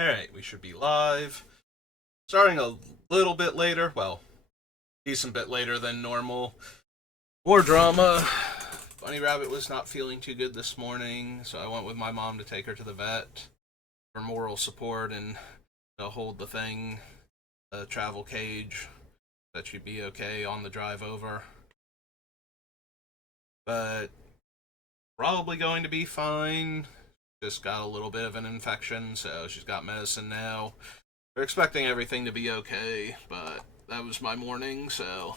Alright, we should be live. Starting a little bit later. Well, decent bit later than normal. More drama. Bunny Rabbit was not feeling too good this morning, so I went with my mom to take her to the vet for moral support and to hold the thing, the travel cage, that she'd be okay on the drive over. But probably going to be fine. Just got a little bit of an infection, so she's got medicine now. We're expecting everything to be okay, but that was my morning, so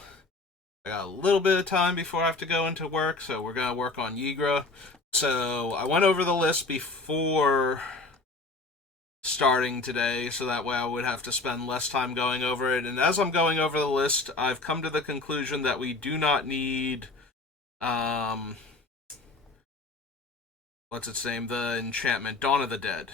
I got a little bit of time before I have to go into work, so we're going to work on Ygra. So I went over the list before starting today, so that way I would have to spend less time going over it. And as I'm going over the list, I've come to the conclusion that we do not need, what's its name? The enchantment, Dawn of the Dead.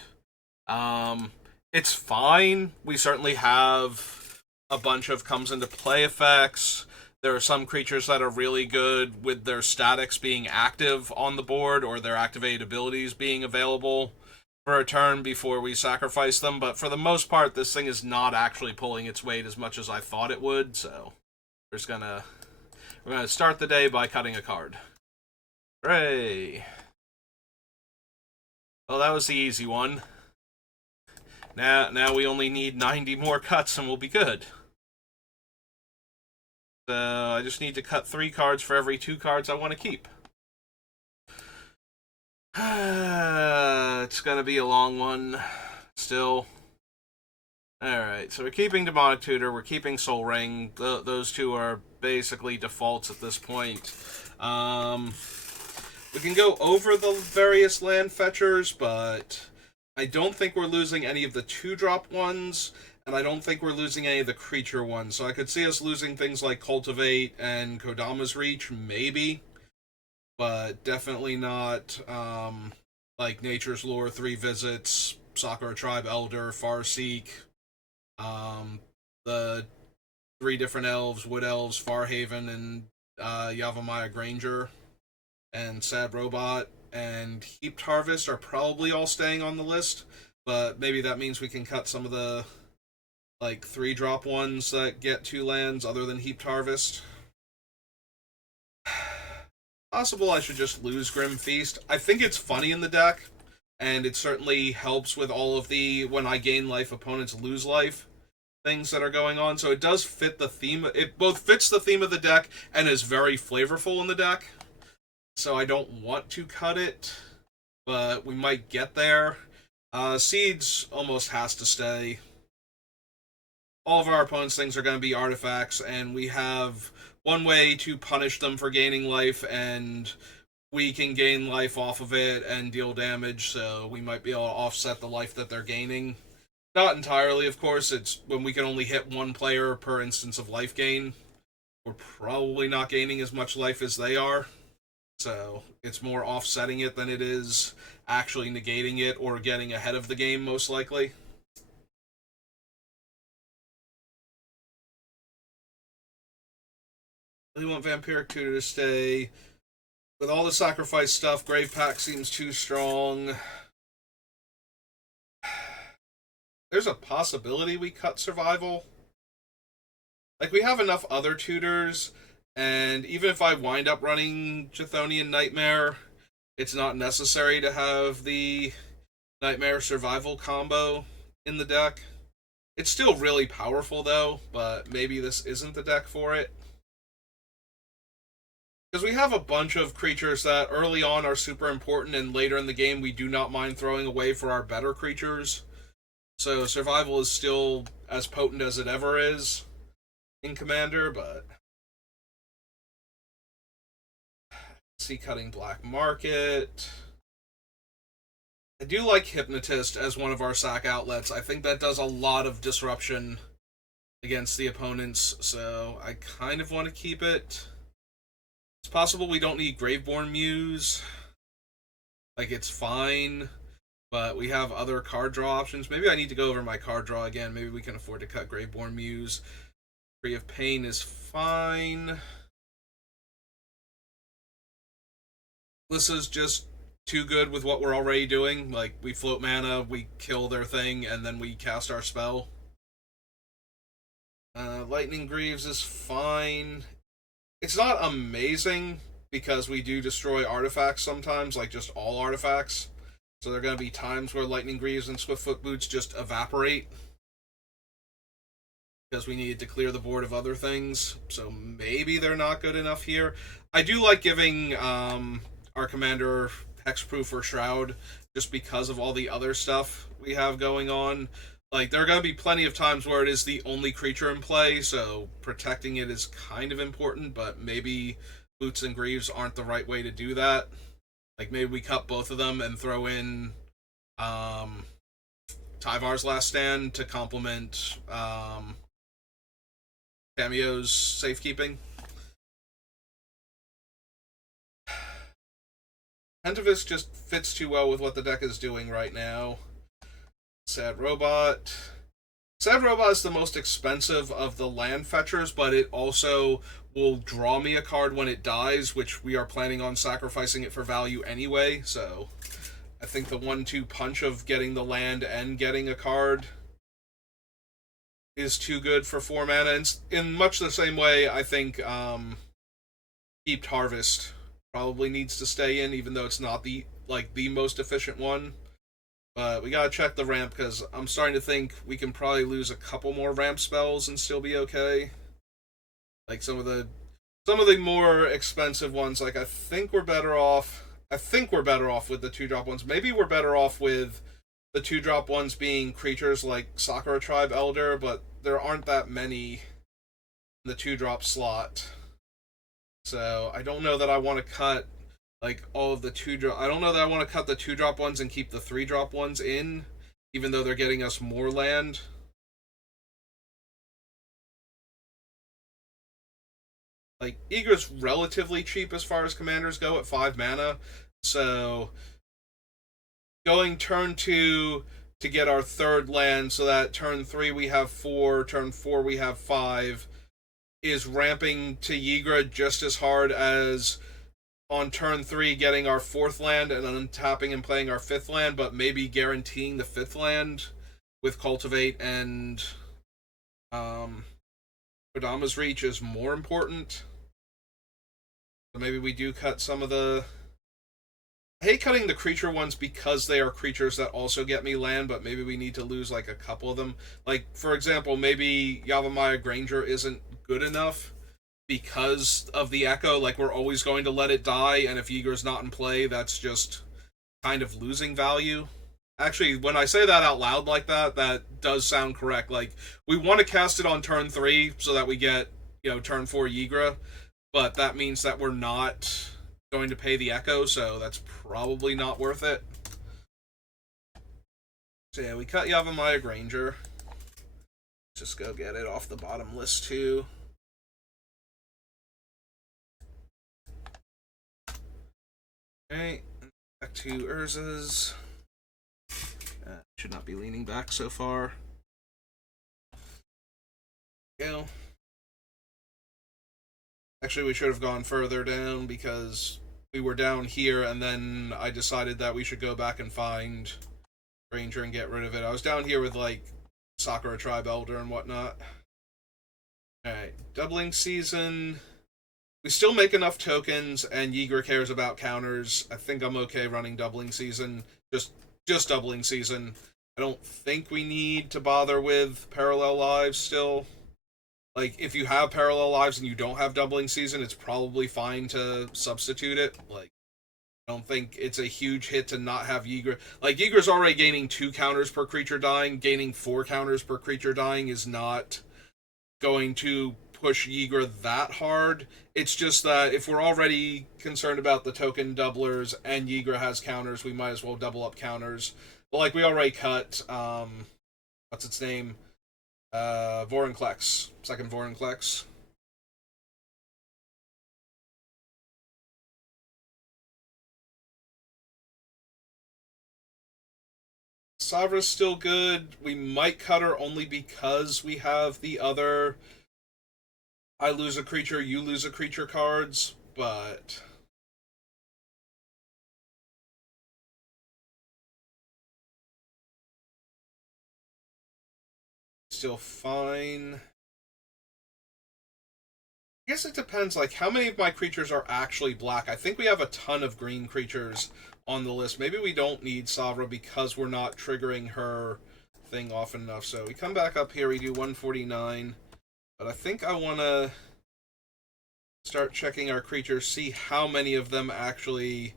It's fine. We certainly have a bunch of comes into play effects. There are some creatures that are really good with their statics being active on the board or their activated abilities being available for a turn before we sacrifice them, but for the most part, this thing is not actually pulling its weight as much as I thought it would, so we're gonna start the day by cutting a card. Hooray! Well, that was the easy one. Now we only need 90 more cuts and we'll be good. So I just need to cut 3 cards for every 2 cards I want to keep. It's gonna be a long one, still. Alright, so we're keeping Demonic Tutor, we're keeping Soul Ring. Those two are basically defaults at this point. We can go over the various land fetchers, but I don't think we're losing any of the 2-drop ones, and I don't think we're losing any of the creature ones. So I could see us losing things like Cultivate and Kodama's Reach, maybe, but definitely not like Nature's Lure, 3 Visits, Sakura Tribe Elder, Farseek, the 3 different elves, Wood Elves, Farhaven, and Yavimaya Granger, and Sad Robot, and Heaped Harvest are probably all staying on the list, but maybe that means we can cut some of the, like, 3-drop ones that get 2 lands other than Heaped Harvest. Possible I should just lose Grim Feast. I think it's funny in the deck, and it certainly helps with all of the when I gain life, opponents lose life things that are going on. So it does fit the theme. It both fits the theme of the deck and is very flavorful in the deck. So I don't want to cut it, but we might get there. Seeds almost has to stay. All of our opponents' things are going to be artifacts, and we have one way to punish them for gaining life, and we can gain life off of it and deal damage, so we might be able to offset the life that they're gaining. Not entirely, of course. It's when we can only hit 1 player per instance of life gain. We're probably not gaining as much life as they are, so it's more offsetting it than it is actually negating it or getting ahead of the game, most likely. We want Vampiric Tutor to stay. With all the sacrifice stuff, Grave Pack seems too strong. There's a possibility we cut Survival. Like, we have enough other tutors, and even if I wind up running Chthonian Nightmare, it's not necessary to have the Nightmare Survival combo in the deck. It's still really powerful, though, but maybe this isn't the deck for it. Because we have a bunch of creatures that early on are super important, and later in the game we do not mind throwing away for our better creatures. So Survival is still as potent as it ever is in Commander, but... see, cutting Black Market. I do like Hypnotist as one of our sack outlets. I think that does a lot of disruption against the opponents, so I kind of want to keep it. It's possible we don't need Graveborn Muse. Like, it's fine, but we have other card draw options. Maybe I need to go over my card draw again. Maybe we can afford to cut Graveborn Muse. Free of Pain is fine. Lissa's just too good with what we're already doing. Like, we float mana, we kill their thing, and then we cast our spell. Lightning Greaves is fine. It's not amazing because we do destroy artifacts sometimes, like just all artifacts. So there are going to be times where Lightning Greaves and Swiftfoot Boots just evaporate because we needed to clear the board of other things. So maybe they're not good enough here. I do like giving our commander Hexproof or Shroud just because of all the other stuff we have going on. Like, there are going to be plenty of times where it is the only creature in play, so protecting it is kind of important, but maybe Boots and Greaves aren't the right way to do that. Like, maybe we cut both of them and throw in Tyvar's Last Stand to complement Cameo's Safekeeping. Pentavus just fits too well with what the deck is doing right now. Sad Robot. Sad Robot is the most expensive of the land fetchers, but it also will draw me a card when it dies, which we are planning on sacrificing it for value anyway, so I think the 1-2 punch of getting the land and getting a card is too good for 4 mana. And in much the same way, I think Heaped Harvest probably needs to stay in, even though it's not the most efficient one. But we gotta check the ramp, because I'm starting to think we can probably lose a couple more ramp spells and still be okay. Like some of the more expensive ones, like I think we're better off with the 2-drop ones. Maybe we're better off with the 2-drop ones being creatures like Sakura Tribe Elder, but there aren't that many in the 2-drop slot. So I don't know that I want to cut like all of the 2-drop. I don't know that I want to cut the 2-drop ones and keep the 3-drop ones in, even though they're getting us more land. Like, Ygra's relatively cheap as far as commanders go at 5 mana, so going turn 2 to get our 3rd land, so that turn 3 we have 4, turn 4 we have 5, is ramping to Ygra just as hard as on turn 3 getting our 4th land and then tapping and playing our 5th land, but maybe guaranteeing the 5th land with Cultivate and Kodama's Reach is more important. So maybe we do cut some of the... I hate cutting the creature ones because they are creatures that also get me land, but maybe we need to lose like a couple of them. Like, for example, maybe Yavimaya Granger isn't good enough because of the Echo. Like, we're always going to let it die, and if Ygra's not in play, that's just kind of losing value. Actually, when I say that out loud like that, that does sound correct. Like, we want to cast it on turn 3 so that we get, turn 4 Ygra, but that means that we're not going to pay the Echo, so that's probably not worth it. So yeah, we cut Yavimaya Granger. Just go get it off the bottom list too. Okay, back to Urza's. Should not be leaning back so far. Go. Actually, we should have gone further down because we were down here, and then I decided that we should go back and find Ranger and get rid of it. I was down here with, like, Sakura Tribe Elder and whatnot. Alright, Doubling Season. We still make enough tokens, and Ygra cares about counters. I think I'm okay running Doubling Season. Just Doubling Season. I don't think we need to bother with Parallel Lives still. Like, if you have Parallel Lives and you don't have Doubling Season, it's probably fine to substitute it. Like, I don't think it's a huge hit to not have Ygra. Like, Ygra's already gaining 2 counters per creature dying. Gaining 4 counters per creature dying is not going to push Ygra that hard. It's just that if we're already concerned about the token doublers and Ygra has counters, we might as well double up counters. But, like, we already cut, what's its name? Vorinclex. Second Vorinclex. Savra's still good. We might cut her only because we have the other I lose a creature, you lose a creature cards, but still fine. I guess it depends, like, how many of my creatures are actually black. I think we have a ton of green creatures on the list. Maybe we don't need Savra because we're not triggering her thing often enough. So we come back up here, we do 149. But I think I want to start checking our creatures, see how many of them actually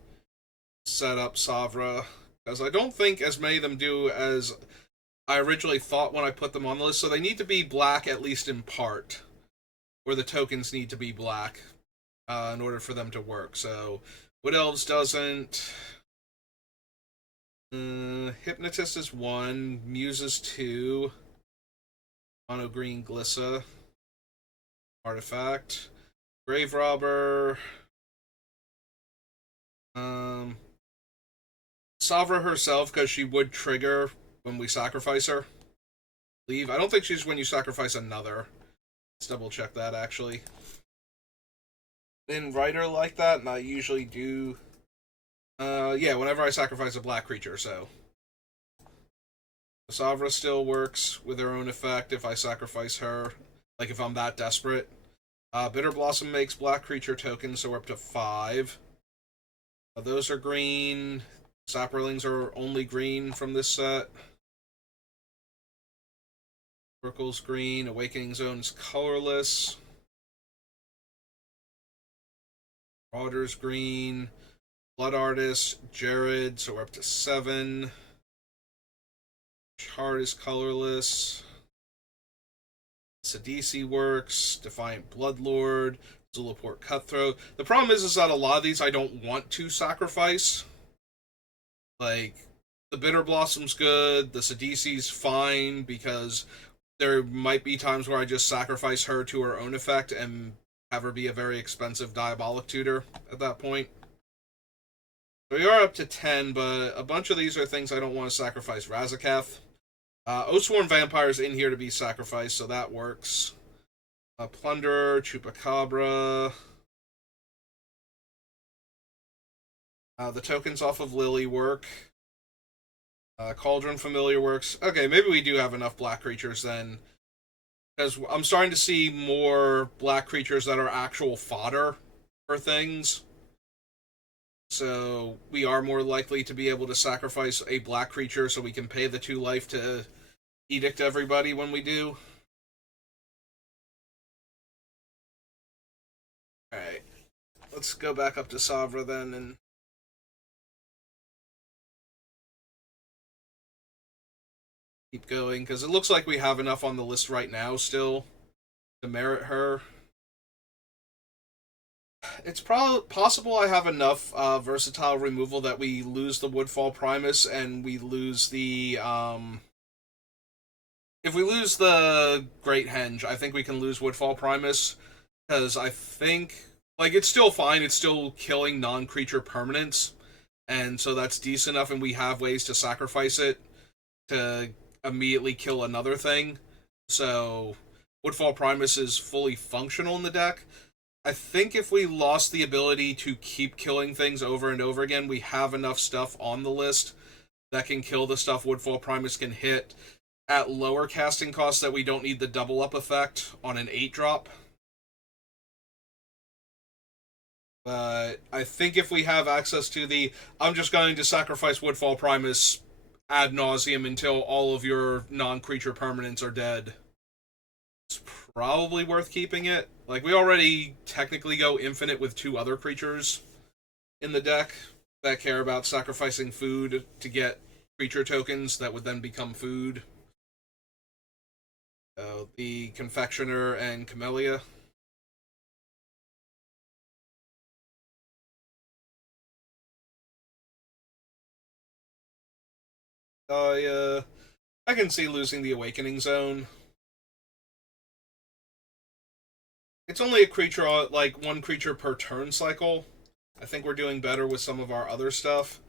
set up Savra. Because I don't think as many of them do as I originally thought when I put them on the list. So they need to be black, at least in part. Or the tokens need to be black in order for them to work. So, Wood Elves doesn't. Hypnotist is 1. Muse is 2. Mono Green Glissa. Artifact. Grave Robber. Savra herself, because she would trigger when we sacrifice her. Leave. I don't think she's when you sacrifice another. Let's double check that, actually. Didn't write her like that, and I usually do. Yeah, whenever I sacrifice a black creature, so. Savra still works with her own effect if I sacrifice her, like if I'm that desperate. Bitter Blossom makes black creature tokens, so we're up to 5. Those are green. Saprolings are only green from this set. Oracle's green. Awakening Zone's colorless. Marauder's green. Blood Artist, Jared, so we're up to 7. Chart is colorless. Sidisi works. Defiant Bloodlord. Zulaport Cutthroat. The problem is that a lot of these I don't want to sacrifice. Like, the Bitter Blossom's good. The Sidisi's fine, because there might be times where I just sacrifice her to her own effect and have her be a very expensive Diabolic Tutor at that point. So we are up to 10, but a bunch of these are things I don't want to sacrifice. Razaketh. Oathsworn Vampire's in here to be sacrificed, so that works. Plunderer, Chupacabra. The tokens off of Lily work. Cauldron Familiar works. Okay, maybe we do have enough black creatures then. Because I'm starting to see more black creatures that are actual fodder for things. So we are more likely to be able to sacrifice a black creature so we can pay the 2 life to edict everybody when we do. Alright. Let's go back up to Savra then and keep going, because it looks like we have enough on the list right now still to merit her. It's possible I have enough versatile removal that we lose the Woodfall Primus and we lose the if we lose the Great Henge, I think we can lose Woodfall Primus, because I think, like, it's still fine, it's still killing non-creature permanents, and so that's decent enough, and we have ways to sacrifice it to immediately kill another thing. So Woodfall Primus is fully functional in the deck. I think if we lost the ability to keep killing things over and over again, we have enough stuff on the list that can kill the stuff Woodfall Primus can hit at lower casting costs that we don't need the double up effect on an 8-drop. But I think if we have access to the, I'm just going to sacrifice Woodfall Primus ad nauseum until all of your non-creature permanents are dead, it's probably worth keeping it. Like, we already technically go infinite with 2 other creatures in the deck that care about sacrificing food to get creature tokens that would then become food. The Confectioner and Camellia. I can see losing the Awakening Zone. It's only a creature, like, 1 creature per turn cycle. I think we're doing better with some of our other stuff.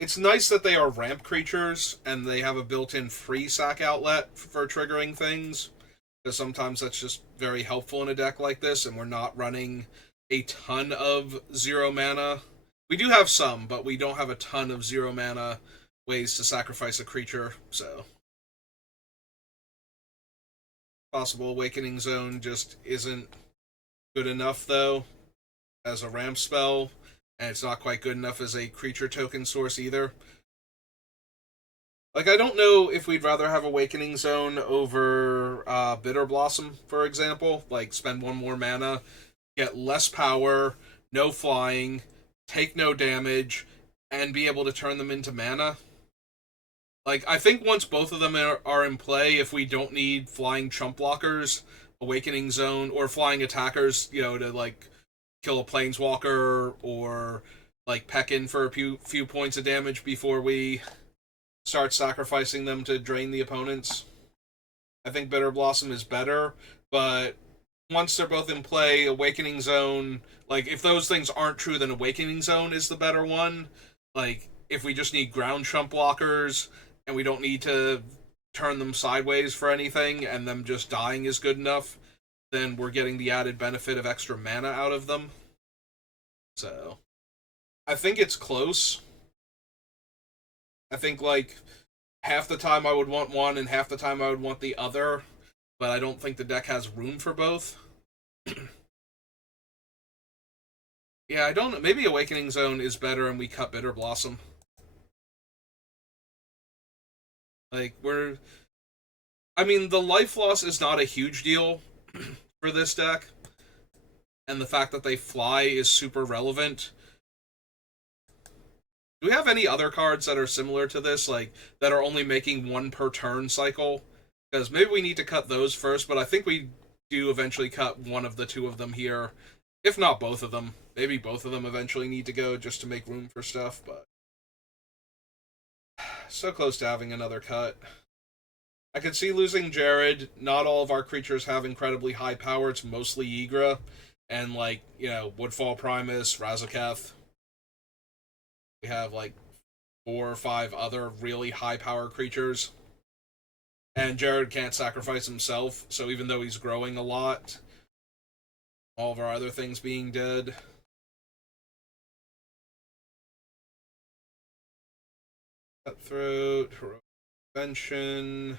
It's nice that they are ramp creatures, and they have a built-in free sack outlet for triggering things, because sometimes that's just very helpful in a deck like this, and we're not running a ton of 0 mana. We do have some, but we don't have a ton of 0 mana ways to sacrifice a creature, so Possible Awakening Zone just isn't good enough, though, as a ramp spell, and it's not quite good enough as a creature token source either. Like, I don't know if we'd rather have Awakening Zone over Bitter Blossom, for example. Like, spend one more mana, get less power, no flying, take no damage, and be able to turn them into mana. Like, I think once both of them are in play, if we don't need flying chump blockers, Awakening Zone, or flying attackers, to, like, kill a Planeswalker, or, like, peck in for a few points of damage before we start sacrificing them to drain the opponents. I think Bitter Blossom is better, but once they're both in play, Awakening Zone, like, if those things aren't true, then Awakening Zone is the better one. Like, if we just need ground chump blockers, and we don't need to turn them sideways for anything, and them just dying is good enough, then we're getting the added benefit of extra mana out of them. So, I think it's close. I think, like, half the time I would want one and half the time I would want the other, but I don't think the deck has room for both. Yeah, I don't know. Maybe Awakening Zone is better and we cut Bitter Blossom. Like, I mean, the life loss is not a huge deal for this deck, and the fact that they fly is super relevant. Do we have any other cards that are similar to this, like, that are only making one per turn cycle? Because maybe we need to cut those first, but I think we do eventually cut one of the two of them here. If not both of them. Maybe both of them eventually need to go just to make room for stuff, but so close to having another cut. I could see losing Jared. Not all of our creatures have incredibly high power. It's mostly Ygra. And, like, Woodfall Primus, Razaketh. We have, like, 4 or 5 other really high power creatures. And Jared can't sacrifice himself, so even though he's growing a lot, all of our other things being dead. Cutthroat, Heroic Invention.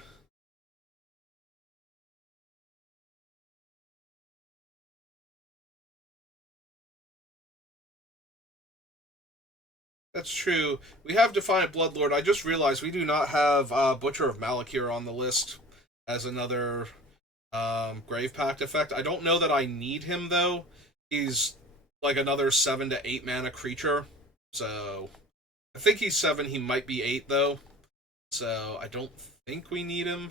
That's true. We have Defiant Bloodlord. I just realized we do not have Butcher of Malakir on the list as another Grave Pact effect. I don't know that I need him, though. He's like another 7 to 8 mana creature. So, I think he's 7. He might be 8, though. So, I don't think we need him.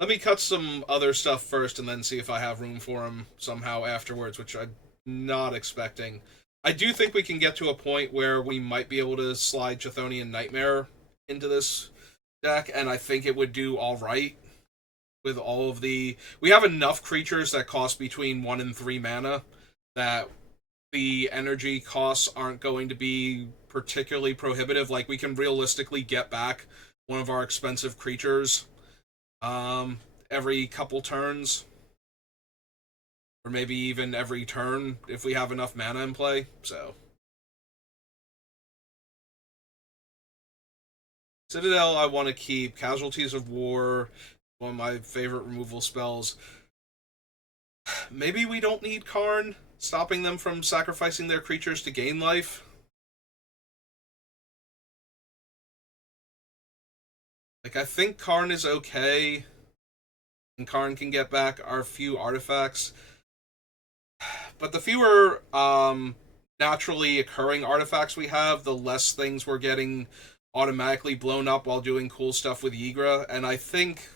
Let me cut some other stuff first and then see if I have room for him somehow afterwards, which I'm not expecting. I do think we can get to a point where we might be able to slide Chthonian Nightmare into this deck, and I think it would do alright with all of the... We have enough creatures that cost between 1 and 3 mana that the energy costs aren't going to be particularly prohibitive. Like, we can realistically get back one of our expensive creatures every couple turns. Or maybe even every turn if we have enough mana in play, so. Citadel I want to keep. Casualties of War, one of my favorite removal spells. Maybe we don't need Karn, stopping them from sacrificing their creatures to gain life. Like, I think Karn is okay, and Karn can get back our few artifacts. But the fewer naturally occurring artifacts we have, the less things we're getting automatically blown up while doing cool stuff with Ygra. And I think,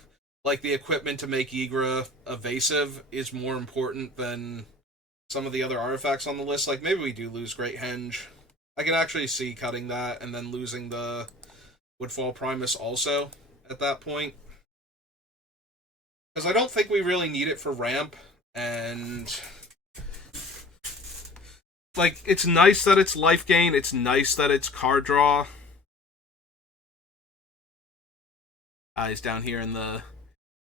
like, the equipment to make Ygra evasive is more important than some of the other artifacts on the list. Like, maybe we do lose Great Henge. I can actually see cutting that and then losing the Woodfall Primus also at that point. Because I don't think we really need it for ramp, and... like, it's nice that it's life gain, it's nice that it's card draw. He's down here in the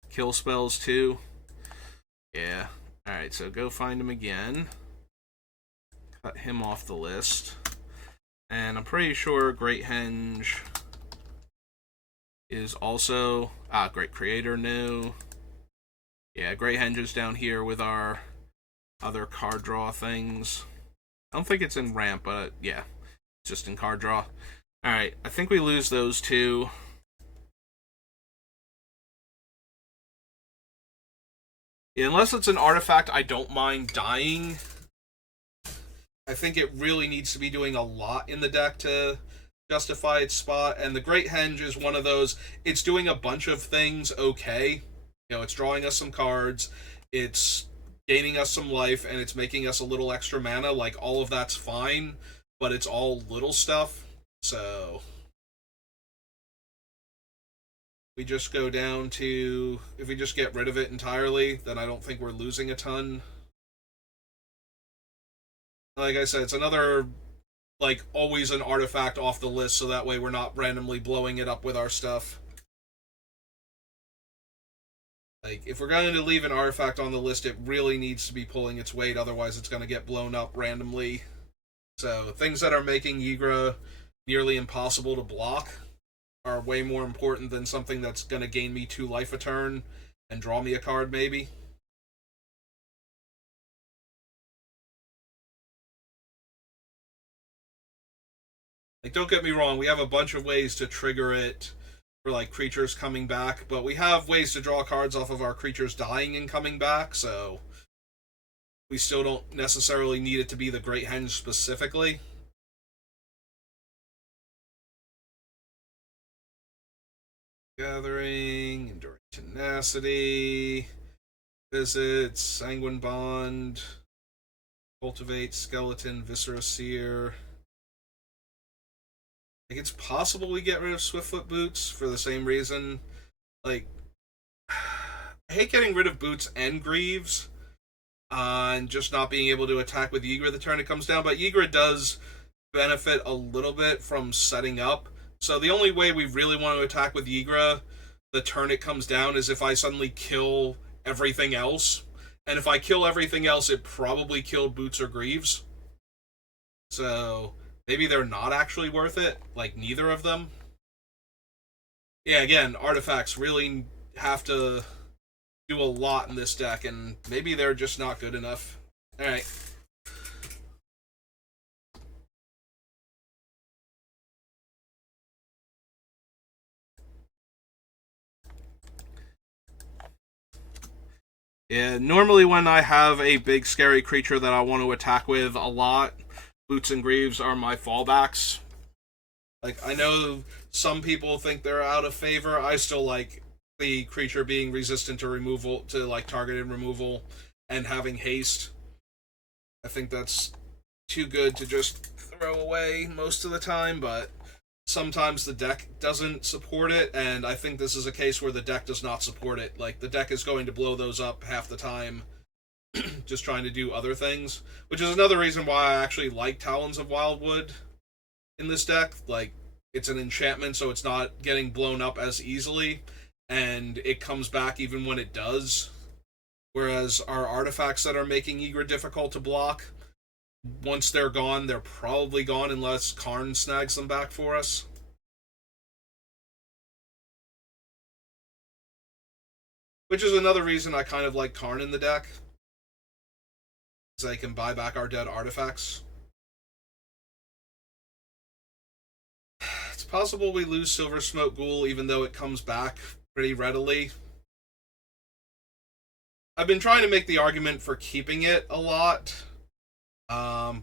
kill spells, too. Yeah. Alright, so go find him again. Cut him off the list. And I'm pretty sure Great Henge is also... Great Creator new. Yeah, Great Henge's down here with our other card draw things. I don't think it's in ramp, but yeah, it's just in card draw. Alright, I think we lose those two. Yeah, unless it's an artifact I don't mind dying. I think it really needs to be doing a lot in the deck to justify its spot, and the Great Henge is one of those. It's doing a bunch of things okay. You know, it's drawing us some cards, it's gaining us some life, and it's making us a little extra mana. Like, all of that's fine, but it's all little stuff. So we just go down to, if we just get rid of it entirely, then I don't think we're losing a ton. Like I said, it's another, like, always an artifact off the list, so that way we're not randomly blowing it up with our stuff. Like, if we're going to leave an artifact on the list, it really needs to be pulling its weight, otherwise it's going to get blown up randomly. So, things that are making Ygra nearly impossible to block are way more important than something that's going to gain me 2 life a turn and draw me a card, maybe. Like, don't get me wrong, we have a bunch of ways to trigger it for, like, creatures coming back, but we have ways to draw cards off of our creatures dying and coming back, so we still don't necessarily need it to be the Great Henge specifically. Gathering, Enduring Tenacity, Visits, Sanguine Bond, Cultivate, Skeleton, Viscera Seer. Like, it's possible we get rid of Swiftfoot Boots for the same reason. Like, I hate getting rid of Boots and Greaves, and just not being able to attack with Ygra the turn it comes down, but Ygra does benefit a little bit from setting up. So the only way we really want to attack with Ygra the turn it comes down is if I suddenly kill everything else. And if I kill everything else, it probably killed Boots or Greaves. So maybe they're not actually worth it, like neither of them. Yeah, again, artifacts really have to do a lot in this deck, and maybe they're just not good enough. Alright. Yeah, normally when I have a big scary creature that I want to attack with a lot, Boots and Greaves are my fallbacks. Like, I know some people think they're out of favor. I still like the creature being resistant to removal, to, like, targeted removal, and having haste. I think that's too good to just throw away most of the time, but sometimes the deck doesn't support it, and I think this is a case where the deck does not support it. Like, the deck is going to blow those up half the time, just trying to do other things, which is another reason why I actually like Talons of Wildwood in this deck. Like, it's an enchantment, so it's not getting blown up as easily, and it comes back even when it does. Whereas our artifacts that are making Ygra difficult to block, once they're gone, they're probably gone unless Karn snags them back for us. Which is another reason I kind of like Karn in the deck, so they can buy back our dead artifacts. It's possible we lose Silver Smoke Ghoul, even though it comes back pretty readily. I've been trying to make the argument for keeping it a lot,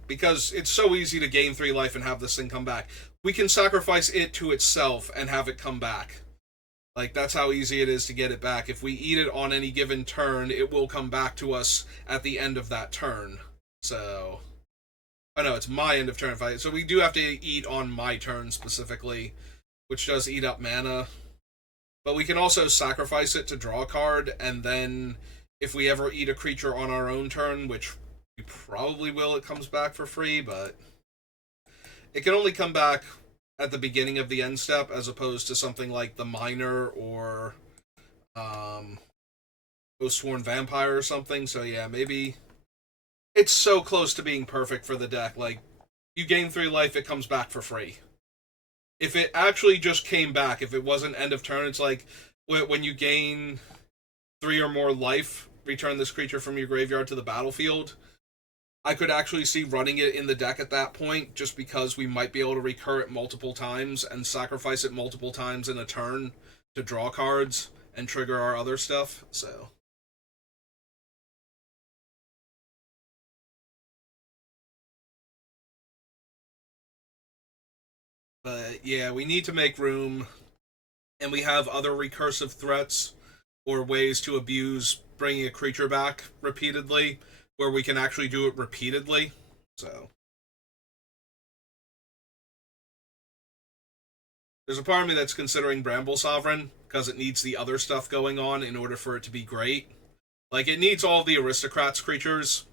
because it's so easy to gain 3 life and have this thing come back. We can sacrifice it to itself and have it come back. Like, that's how easy it is to get it back. If we eat it on any given turn, it will come back to us at the end of that turn. So, oh no, it's my end of turn fight. So we do have to eat on my turn specifically, which does eat up mana. But we can also sacrifice it to draw a card, and then if we ever eat a creature on our own turn, which we probably will, it comes back for free, but it can only come back at the beginning of the end step, as opposed to something like the Miner or Sworn Vampire or something. So yeah, maybe it's so close to being perfect for the deck. Like, you gain 3 life, it comes back for free. If it actually just came back, if it wasn't end of turn, it's like when you gain 3 or more life, return this creature from your graveyard to the battlefield. I could actually see running it in the deck at that point, just because we might be able to recur it multiple times and sacrifice it multiple times in a turn to draw cards and trigger our other stuff. So, but yeah, we need to make room, and we have other recursive threats or ways to abuse bringing a creature back repeatedly, where we can actually do it repeatedly. So, there's a part of me that's considering Bramble Sovereign because it needs the other stuff going on in order for it to be great. Like, it needs all the aristocrats creatures,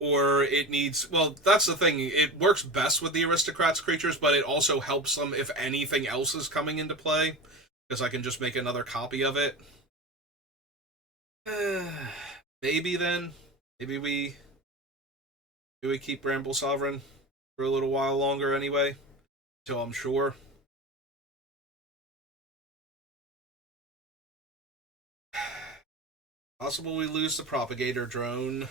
or it needs. Well, that's the thing. It works best with the aristocrats creatures, but it also helps them if anything else is coming into play, because I can just make another copy of it. Maybe then. Maybe we keep Bramble Sovereign for a little while longer anyway, till I'm sure. Possible we lose the Propagator Drone.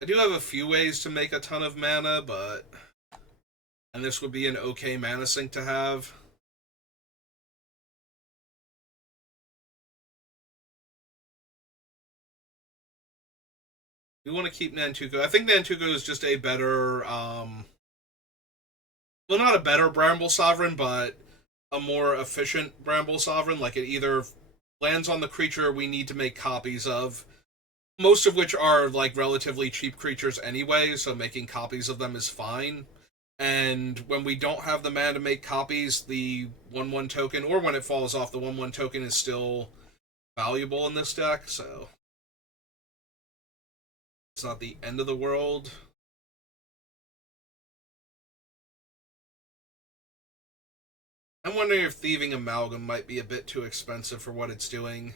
I do have a few ways to make a ton of mana, but... And this would be an okay mana sink to have. We want to keep Nantuko. I think Nantuko is just a better... well, not a better Bramble Sovereign, but a more efficient Bramble Sovereign. Like, it either lands on the creature we need to make copies of, most of which are like relatively cheap creatures anyway, so making copies of them is fine. And when we don't have the mana to make copies, the 1/1 token, or when it falls off, the 1/1 token is still valuable in this deck, so it's not the end of the world. I'm wondering if Thieving Amalgam might be a bit too expensive for what it's doing.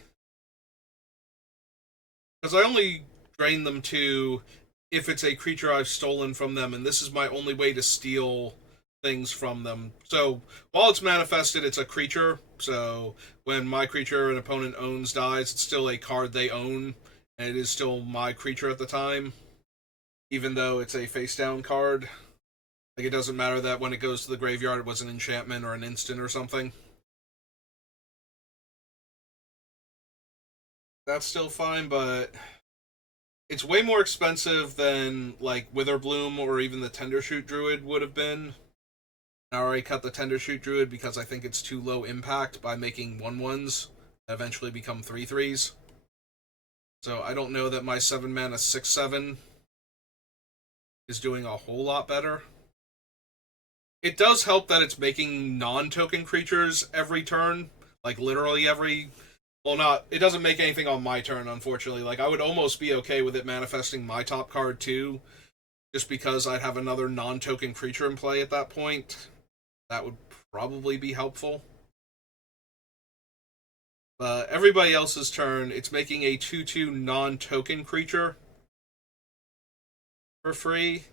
Because I only drain them to if it's a creature I've stolen from them, and this is my only way to steal things from them. So while it's manifested, it's a creature. So when my creature an opponent owns dies, it's still a card they own, and it is still my creature at the time, even though it's a face down card. Like, it doesn't matter that when it goes to the graveyard, it was an enchantment or an instant or something. That's still fine, but it's way more expensive than like Witherbloom or even the Tendershoot Druid would have been. I already cut the Tendershoot Druid because I think it's too low impact by making 1/1s that eventually become 3/3s. So I don't know that my 7 mana 6/7 is doing a whole lot better. It does help that it's making non-token creatures every turn, like literally every. Well, not. It doesn't make anything on my turn, unfortunately. Like, I would almost be okay with it manifesting my top card too, just because I'd have another non-token creature in play at that point. That would probably be helpful. But everybody else's turn, it's making a 2/2 non-token creature for free.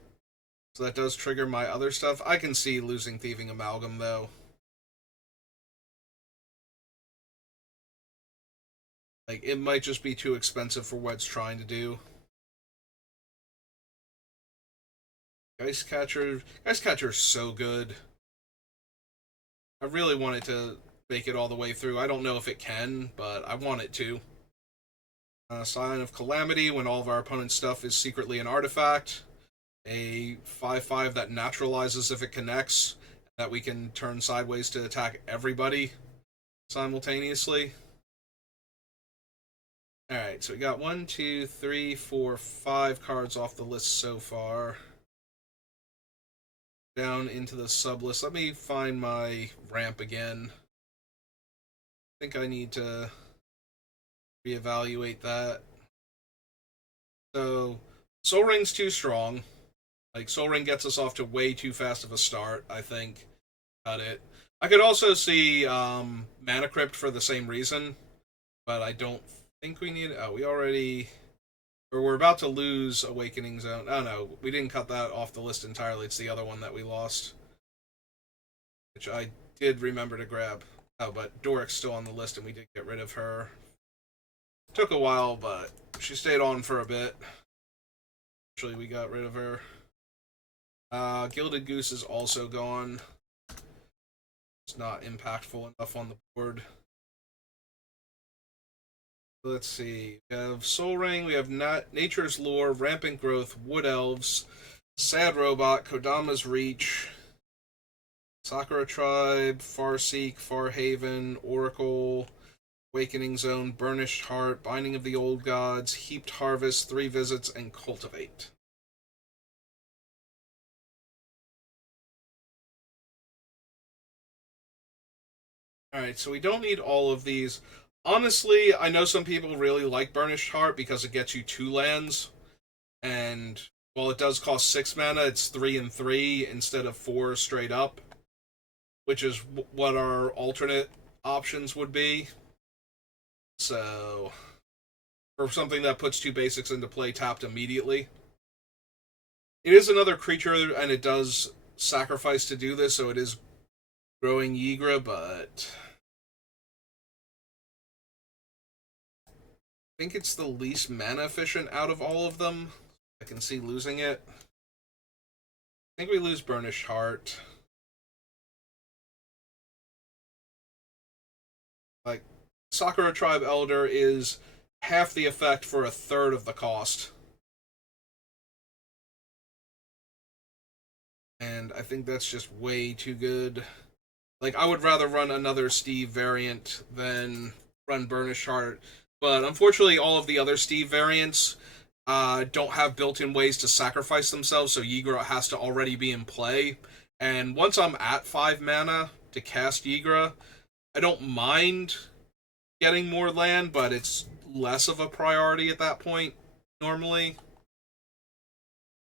So that does trigger my other stuff. I can see losing Thieving Amalgam, though. Like, it might just be too expensive for what it's trying to do. Geist Catcher's so good. I really want it to make it all the way through. I don't know if it can, but I want it to. Sign of Calamity, when all of our opponent's stuff is secretly an artifact. A 5/5 that naturalizes if it connects, that we can turn sideways to attack everybody simultaneously. Alright, so we got 1, 2, 3, 4, 5 cards off the list so far. Down into the sub list. Let me find my ramp again. I think I need to reevaluate that. So, Soul Ring's too strong. Like, Soul Ring gets us off to way too fast of a start, I think. Got it. I could also see Mana Crypt for the same reason, but I don't think we need. Oh, we already. Or we're about to lose Awakening Zone. Oh no, we didn't cut that off the list entirely. It's the other one that we lost, which I did remember to grab. Oh, but Doric's still on the list, and we did get rid of her. Took a while, but she stayed on for a bit. Actually, we got rid of her. Gilded Goose is also gone. It's not impactful enough on the board. Let's see. We have Soul Ring, we have Nature's Lure, Rampant Growth, Wood Elves, Sad Robot, Kodama's Reach, Sakura Tribe, Farseek, Farhaven, Oracle, Awakening Zone, Burnished Heart, Binding of the Old Gods, Heaped Harvest, 3 Visits, and Cultivate. Alright, so we don't need all of these. Honestly, I know some people really like Burnished Heart because it gets you 2 lands, and while it does cost 6 mana, it's 3 and 3 instead of 4 straight up, which is what our alternate options would be. So, for something that puts 2 basics into play tapped immediately. It is another creature, and it does sacrifice to do this, so it is growing Ygra, but I think it's the least mana efficient out of all of them. I can see losing it. I think we lose Burnished Heart. Like, Sakura Tribe Elder is half the effect for a third of the cost. And I think that's just way too good. Like, I would rather run another Steve variant than run Burnished Heart. But unfortunately, all of the other Steve variants don't have built-in ways to sacrifice themselves, so Ygra has to already be in play. And once I'm at 5 mana to cast Ygra, I don't mind getting more land, but it's less of a priority at that point, normally,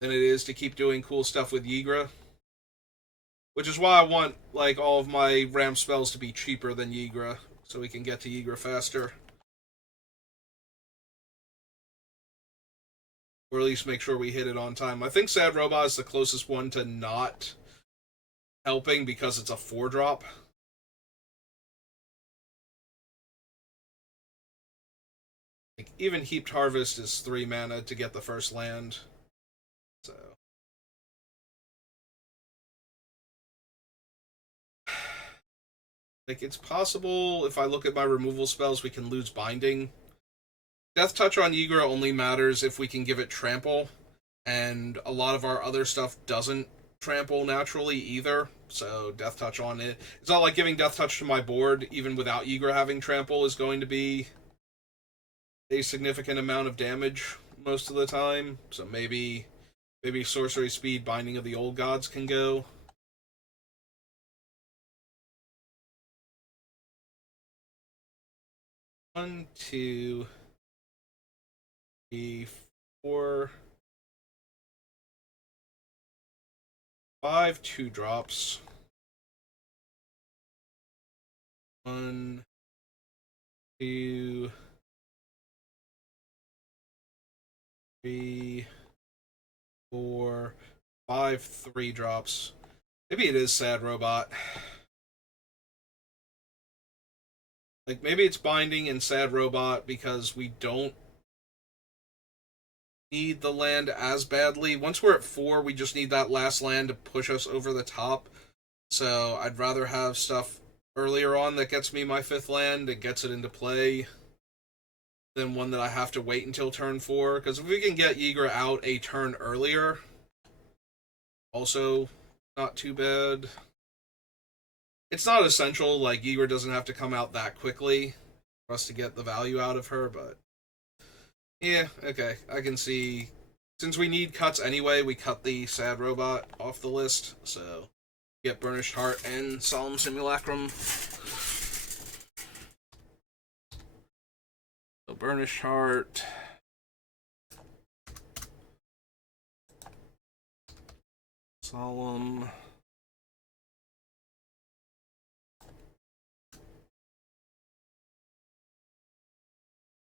than it is to keep doing cool stuff with Ygra. Which is why I want, like, all of my Ram spells to be cheaper than Ygra, so we can get to Ygra faster. Or at least make sure we hit it on time. I think Sad Robot is the closest one to not helping because it's a 4-drop. Like, even Heaped Harvest is 3 mana to get the first land. So, like, it's possible if I look at my removal spells, we can lose Binding. Death Touch on Ygra only matters if we can give it Trample, and a lot of our other stuff doesn't trample naturally either, so Death Touch on it. It's not like giving Death Touch to my board, even without Ygra having Trample, is going to be a significant amount of damage most of the time, so maybe Sorcery Speed, Binding of the Old Gods can go. One, two, three, 4, 5 2-drops. 1, 2, 3, 4, 5 3-drops. Maybe it is Sad Robot. Like, maybe it's Binding and Sad Robot because we don't need the land as badly. Once we're at 4, we just need that last land to push us over the top. So I'd rather have stuff earlier on that gets me my 5th land and gets it into play than one that I have to wait until turn 4. Because if we can get Ygra out a turn earlier, also not too bad. It's not essential, like, Ygra doesn't have to come out that quickly for us to get the value out of her, but yeah, okay, I can see. Since we need cuts anyway, we cut the Sad Robot off the list, so get Burnished Heart and Solemn Simulacrum. So Burnished Heart. Solemn.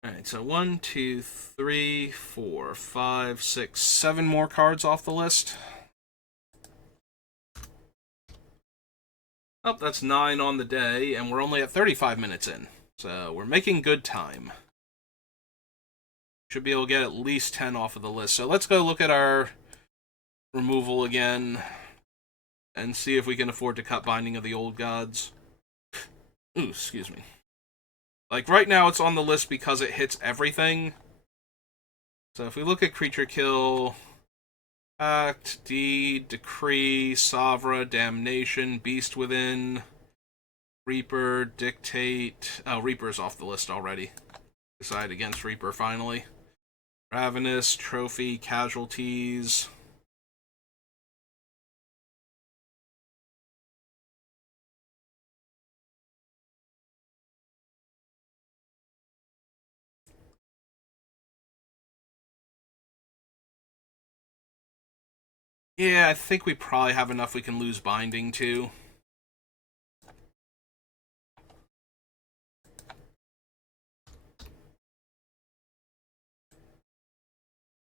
Alright, so 1, 2, 3, 4, 5, 6, 7 more cards off the list. Oh, that's 9 on the day, and we're only at 35 minutes in. So we're making good time. Should be able to get at least 10 off of the list. So let's go look at our removal again and see if we can afford to cut Binding of the Old Gods. Ooh, excuse me. Like, right now it's on the list because it hits everything. So if we look at Creature Kill, Act, Deed, Decree, Savra, Damnation, Beast Within, Reaper, Dictate... Oh, Reaper's off the list already. Decide against Reaper, finally. Ravenous, Trophy, Casualties... Yeah, I think we probably have enough we can lose Binding, too.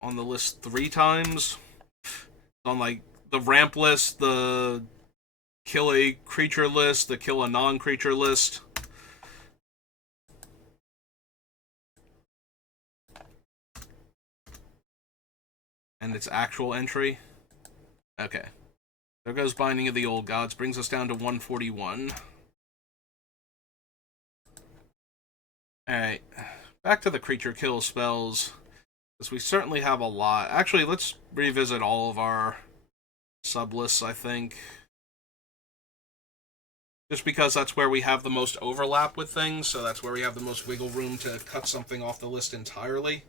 On the list 3 times. On, like, the ramp list, the kill a creature list, the kill a non-creature list. And its actual entry. Okay. There goes Binding of the Old Gods. Brings us down to 141. Alright. Back to the creature kill spells. Because we certainly have a lot. Actually, let's revisit all of our sublists, I think. Just because that's where we have the most overlap with things, so that's where we have the most wiggle room to cut something off the list entirely.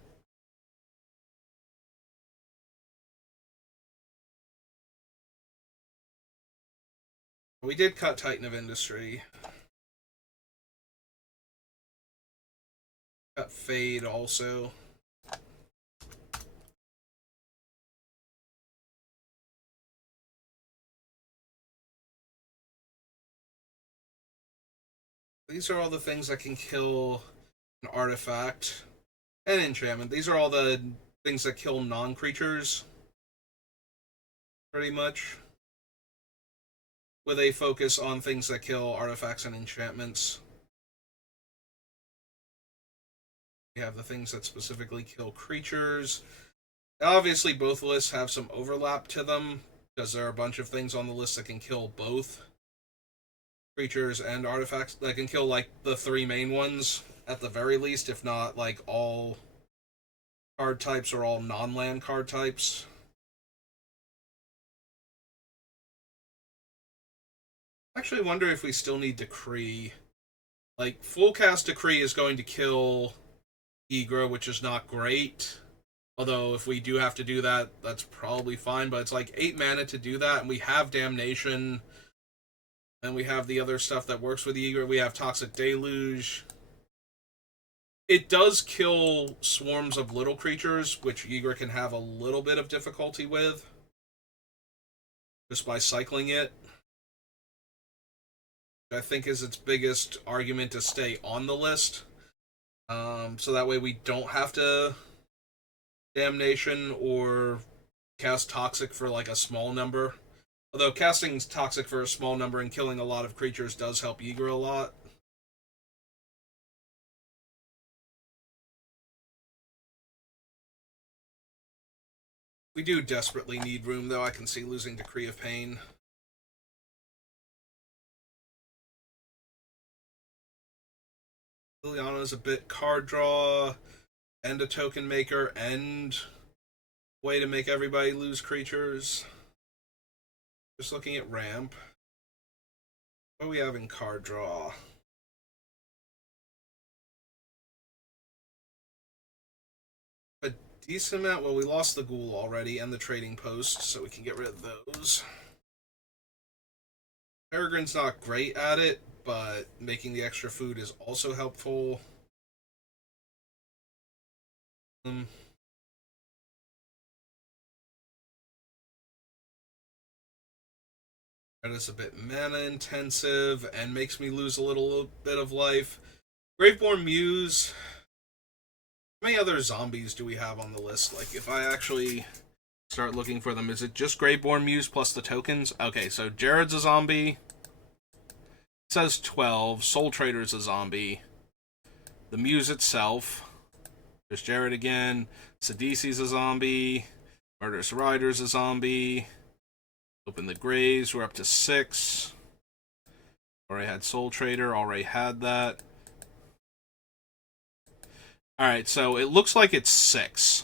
We did cut Titan of Industry. Cut Fade also. These are all the things that can kill an artifact and enchantment. These are all the things that kill non-creatures, pretty much. With a focus on things that kill artifacts and enchantments. We have the things that specifically kill creatures. Obviously, both lists have some overlap to them, because there are a bunch of things on the list that can kill both creatures and artifacts. That can kill, like, the 3 main ones, at the very least, if not, like, all card types or all non-land card types. I actually wonder if we still need Decree. Like, full cast Decree is going to kill Ygra, which is not great. Although, if we do have to do that, that's probably fine. But it's like 8 mana to do that, and we have Damnation. And we have the other stuff that works with Ygra. We have Toxic Deluge. It does kill swarms of little creatures, which Ygra can have a little bit of difficulty with. Just by cycling it. I think is its biggest argument to stay on the list. So that way we don't have to Damnation or cast Toxic for like a small number. Although casting Toxic for a small number and killing a lot of creatures does help Ygra a lot. We do desperately need room, though. I can see losing Decree of Pain. Liliana's a bit card draw, and a token maker, and way to make everybody lose creatures. Just looking at ramp. What do we have in card draw? A decent amount. Well, we lost the Ghoul already and the Trading Post, so we can get rid of those. Peregrine's not great at it, but making the extra food is also helpful. That is a bit mana intensive and makes me lose a little bit of life. Graveborn Muse. How many other zombies do we have on the list? Like, if I actually start looking for them, is it just Graveborn Muse plus the tokens? Okay, so Jared's a zombie. It says 12. Soul Trader's a zombie. The Muse itself. There's Jared again. Sidisi's a zombie. Murderous Rider's a zombie. Open the Graves. We're up to 6. Already had Soul Trader. Already had that. Alright, so it looks like it's 6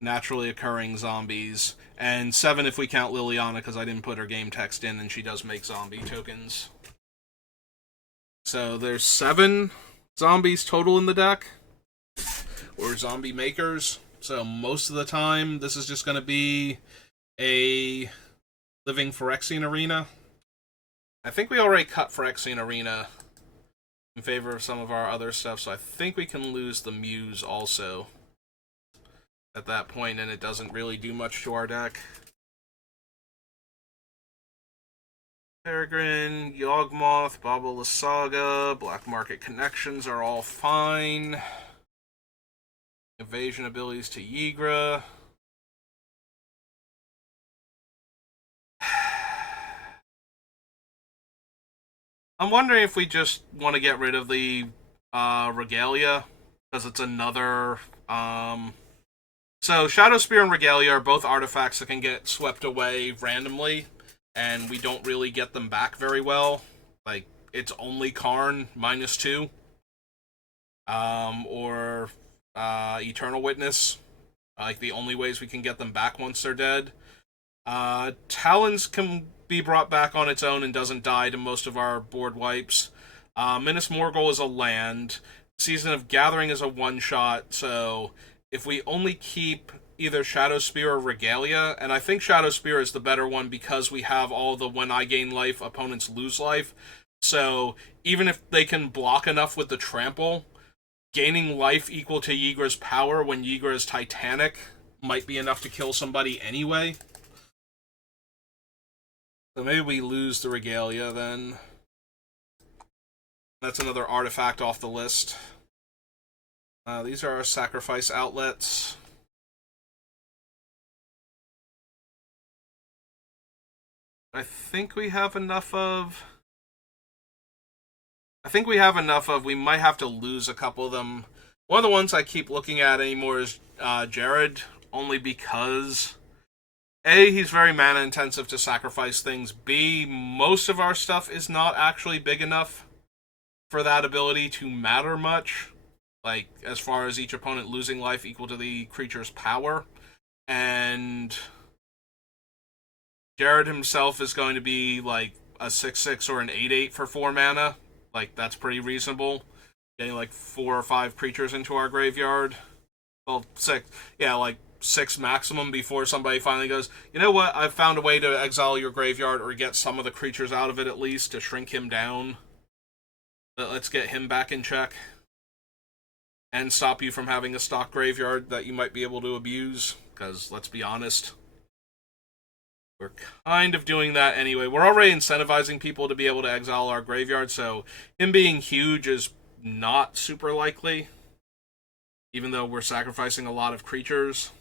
naturally occurring zombies. And 7 if we count Liliana, because I didn't put her game text in, and she does make zombie tokens. So there's 7 zombies total in the deck. Or zombie makers. So most of the time, this is just going to be a living Phyrexian Arena. I think we already cut Phyrexian Arena in favor of some of our other stuff, so I think we can lose the Muse also at that point, and it doesn't really do much to our deck. Peregrine, Yawgmoth, Baba Saga, Black Market Connections are all fine. Evasion abilities to Ygra. I'm wondering if we just want to get rid of the Regalia, because it's another... So, Shadow Spear and Regalia are both artifacts that can get swept away randomly, and we don't really get them back very well. Like, it's only Karn, -2. Or Eternal Witness. Like, the only ways we can get them back once they're dead. Talons can be brought back on its own and doesn't die to most of our board wipes. Minas Morgul is a land. Season of Gathering is a one-shot, so if we only keep either Shadow Spear or Regalia, and I think Shadow Spear is the better one because we have all the when I gain life, opponents lose life. So even if they can block enough with the trample, gaining life equal to Ygra's power when Ygra is Titanic might be enough to kill somebody anyway. So maybe we lose the Regalia then. That's another artifact off the list. These are our sacrifice outlets. I think we have enough of... we might have to lose a couple of them. One of the ones I keep looking at anymore is Jared, only because... A, he's very mana intensive to sacrifice things. B, most of our stuff is not actually big enough for that ability to matter much. Like, as far as each opponent losing life equal to the creature's power. And Jared himself is going to be like a 6/6 or an 8/8 for 4 mana. Like, that's pretty reasonable. Getting like 4 or 5 creatures into our graveyard. Well, 6. Yeah, like 6 maximum before somebody finally goes, you know what, I've found a way to exile your graveyard or get some of the creatures out of it at least to shrink him down. But let's get him back in check. And stop you from having a stock graveyard that you might be able to abuse. Because, let's be honest, we're kind of doing that anyway. We're already incentivizing people to be able to exile our graveyard, so him being huge is not super likely. Even though we're sacrificing a lot of creatures.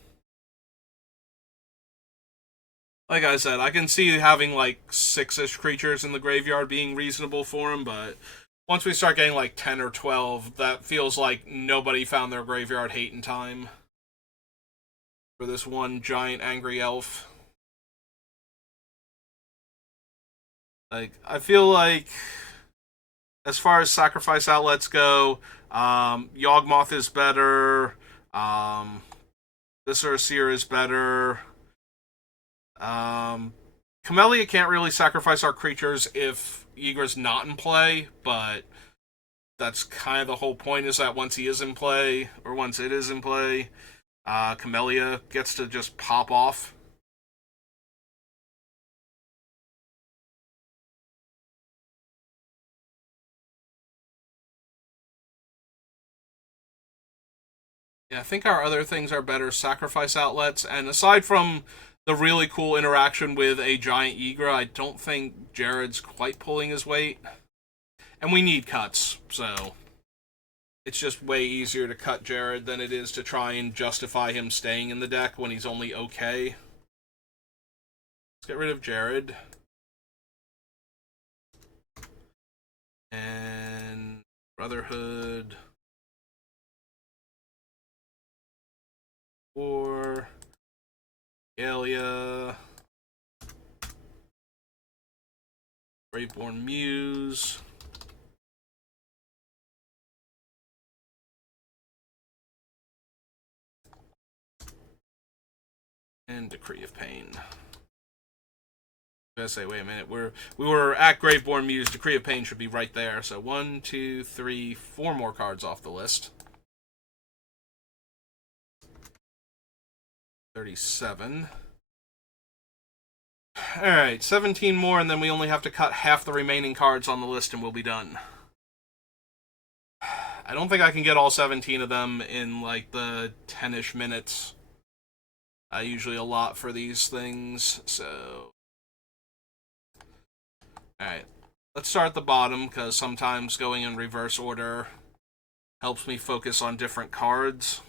Like I said, I can see having like 6-ish creatures in the graveyard being reasonable for him, but once we start getting like 10 or 12, that feels like nobody found their graveyard hate in time. For this one giant angry elf. Like, I feel like, as far as sacrifice outlets go, Yawgmoth is better, Viscera Seer is better, Camellia can't really sacrifice our creatures if Ygra's not in play, but that's kind of the whole point, is that once he is in play, or once it is in play, Camellia gets to just pop off. Yeah, I think our other things are better sacrifice outlets, and aside from the really cool interaction with a giant Ygra, I don't think Jared's quite pulling his weight. And we need cuts, so it's just way easier to cut Jared than it is to try and justify him staying in the deck when he's only okay. Let's get rid of Jared. And Brotherhood. War. Galia. Greatborn Muse. And Decree of Pain. I was gonna say, wait a minute, we were at Graveborn Muse. Decree of Pain should be right there. So 1, 2, 3, 4 more cards off the list. 37. Alright, 17 more, and then we only have to cut half the remaining cards on the list and we'll be done. I don't think I can get all 17 of them in, like, the 10-ish minutes. Usually a lot for these things, so... Alright, let's start at the bottom, because sometimes going in reverse order helps me focus on different cards.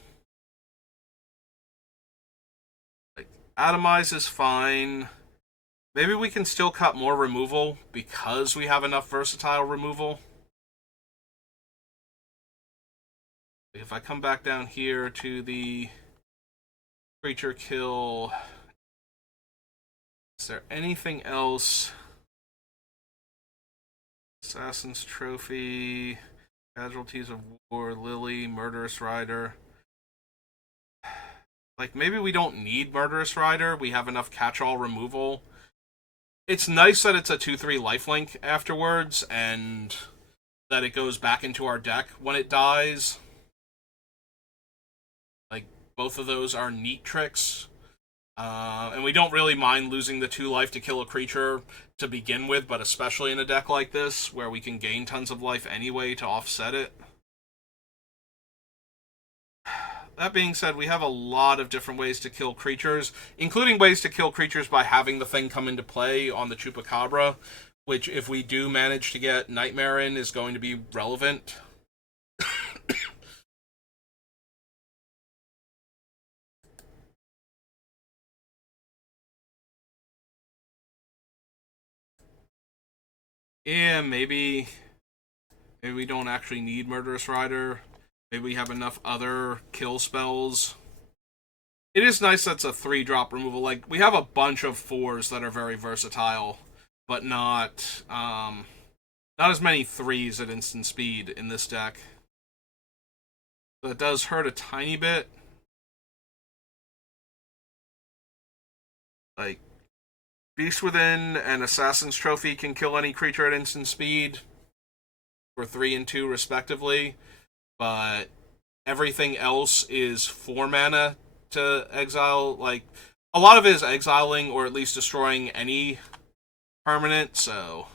Like, Atomize is fine. Maybe we can still cut more removal, because we have enough versatile removal. If I come back down here to the creature kill, is there anything else? Assassin's Trophy, Casualties of War, Lily, Murderous Rider. Like, maybe we don't need Murderous Rider. We have enough catch-all removal. It's nice that it's a 2/3 lifelink afterwards, and that it goes back into our deck when it dies. Like, both of those are neat tricks. And we don't really mind losing the 2 life to kill a creature to begin with, but especially in a deck like this, where we can gain tons of life anyway to offset it. That being said, we have a lot of different ways to kill creatures, including ways to kill creatures by having the thing come into play on the Chupacabra, which, if we do manage to get Nightmare in, is going to be relevant. Yeah, maybe we don't actually need Murderous Rider. Maybe we have enough other kill spells. It is nice that's a 3-drop removal. Like, we have a bunch of 4s that are very versatile, but not as many 3s at instant speed in this deck. So it does hurt a tiny bit. Like, Beast Within and Assassin's Trophy can kill any creature at instant speed for 3 and 2 respectively, but everything else is 4 mana to exile. Like, a lot of it is exiling or at least destroying any permanent, so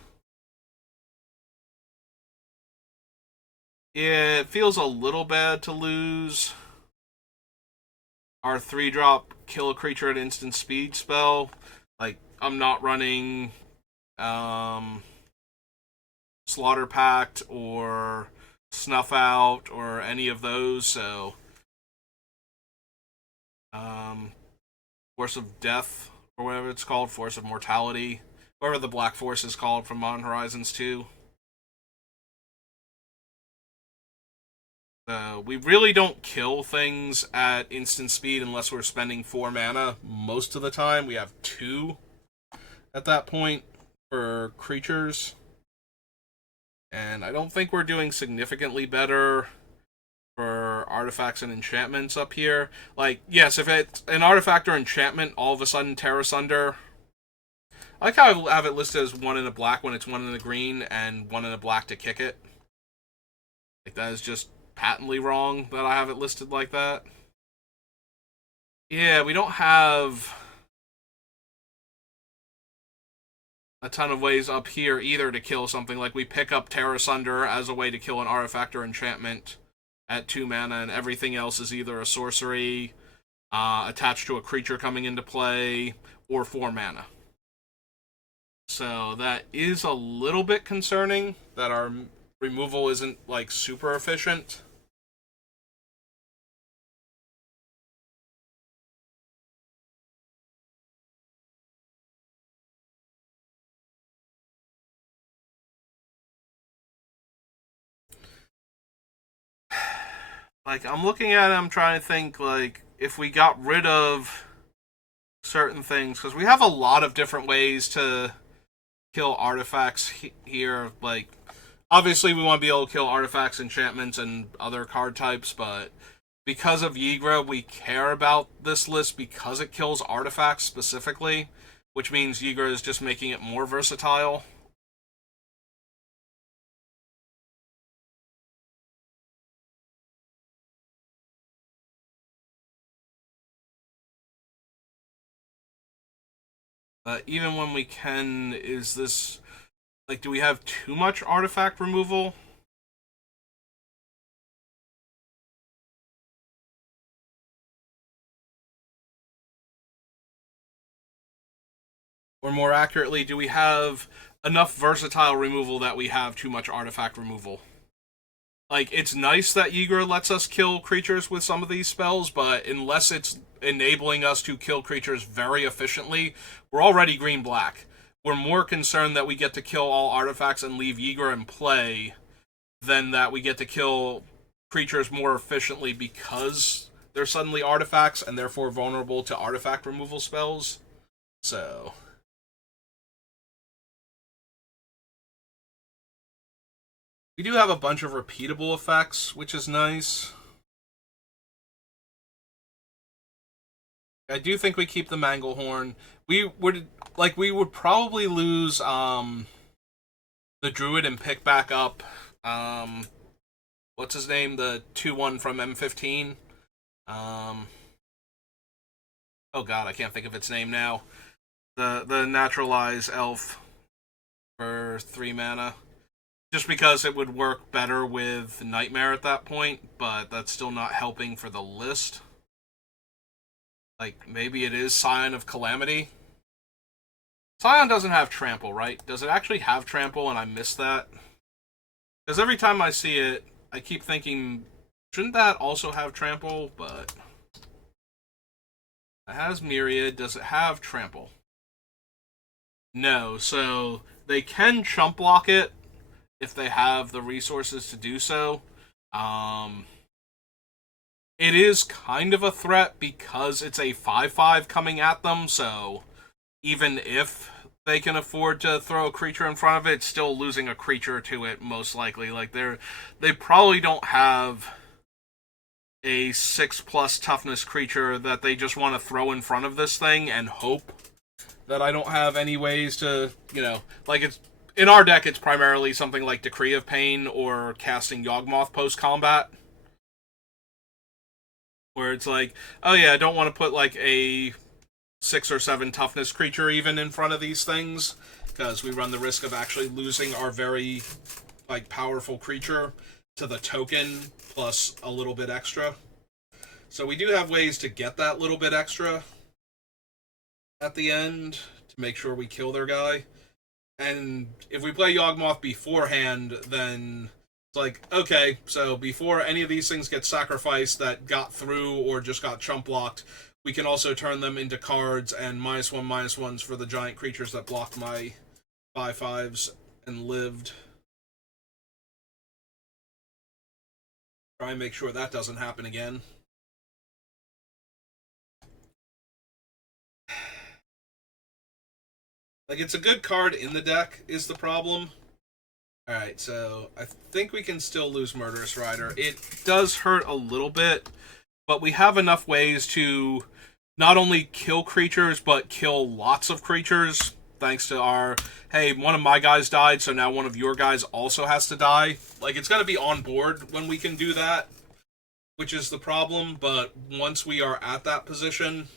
yeah, it feels a little bad to lose our 3-drop kill a creature at instant speed spell. Like, I'm not running Slaughter Pact or Snuff Out or any of those, so Force of Death, or whatever it's called, Force of Mortality, whatever the Black Force is called from Modern Horizons 2. We really don't kill things at instant speed unless we're spending 4 mana most of the time. We have 2 at that point for creatures. And I don't think we're doing significantly better for artifacts and enchantments up here. Like, yes, if it's an artifact or enchantment, all of a sudden Terra Sunder. I like how I have it listed as 1 in a black when it's 1 in a green and 1 in a black to kick it. Like, that is just patently wrong that I have it listed like that. Yeah, we don't have a ton of ways up here either to kill something. Like, we pick up Terra Sunder as a way to kill an artifact or enchantment at 2 mana, and everything else is either a sorcery attached to a creature coming into play or 4 mana. So that is a little bit concerning that our removal isn't, like, super efficient. Like, I'm looking at it, I'm trying to think, like, if we got rid of certain things, because we have a lot of different ways to kill artifacts here. Like, obviously, we want to be able to kill artifacts, enchantments, and other card types, but because of Ygra, we care about this list because it kills artifacts specifically, which means Ygra is just making it more versatile. Even when we can, is this like, do we have too much artifact removal? Or more accurately, do we have enough versatile removal that we have too much artifact removal? Like, it's nice that Ygra lets us kill creatures with some of these spells, but unless it's enabling us to kill creatures very efficiently, we're already green-black. We're more concerned that we get to kill all artifacts and leave Ygra in play than that we get to kill creatures more efficiently because they're suddenly artifacts and therefore vulnerable to artifact removal spells. So, we do have a bunch of repeatable effects, which is nice. I do think we keep the Manglehorn. We would probably lose the Druid and pick back up um what's his name? The 2-1 from M15. Um oh god, I can't think of its name now. The naturalize elf for 3 mana. Just because it would work better with Nightmare at that point, but that's still not helping for the list. Like, maybe it is Scion of Calamity. Scion doesn't have Trample, right? Does it actually have Trample and I missed that? Because every time I see it, I keep thinking, shouldn't that also have Trample? But it has Myriad. Does it have Trample? No, so they can chump block it if they have the resources to do so. Um, it is kind of a threat because it's a 5/5 coming at them, so even if they can afford to throw a creature in front of it, it's still losing a creature to it, most likely. Like, they probably don't have a 6+ toughness creature that they just want to throw in front of this thing and hope that I don't have any ways to, like, it's in our deck, it's primarily something like Decree of Pain or casting Yawgmoth post combat, where it's like, oh yeah, I don't want to put like a 6 or 7 toughness creature even in front of these things because we run the risk of actually losing our very like powerful creature to the token plus a little bit extra. So we do have ways to get that little bit extra at the end to make sure we kill their guy. And if we play Yawgmoth beforehand, then it's like, okay, so before any of these things get sacrificed that got through or just got chump blocked, we can also turn them into cards and -1/-1s for the giant creatures that blocked my 5/5s and lived. Try and make sure that doesn't happen again. Like, it's a good card in the deck, is the problem. Alright, so I think we can still lose Murderous Rider. It does hurt a little bit, but we have enough ways to not only kill creatures, but kill lots of creatures, thanks to our, hey, one of my guys died, so now one of your guys also has to die. Like, it's going to be on board when we can do that, which is the problem, but once we are at that position,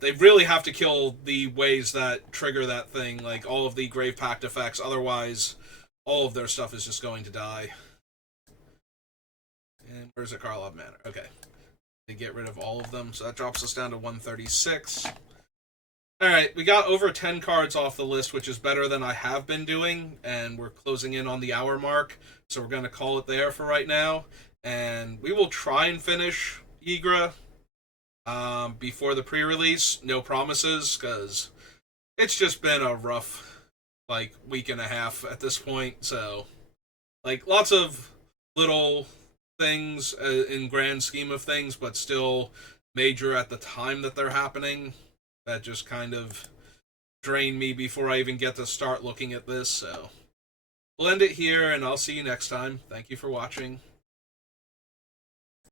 they really have to kill the ways that trigger that thing, like all of the Grave Pact effects, otherwise all of their stuff is just going to die. And where's the Karlov Manor? Okay. They get rid of all of them, so that drops us down to 136. Alright, we got over 10 cards off the list, which is better than I have been doing, and we're closing in on the hour mark, so we're going to call it there for right now. And we will try and finish Ygra before the pre-release. No promises, because it's just been a rough, like, week and a half at this point, so, like, lots of little things in grand scheme of things, but still major at the time that they're happening. That just kind of drain me before I even get to start looking at this. So we'll end it here, and I'll see you next time. Thank you for watching.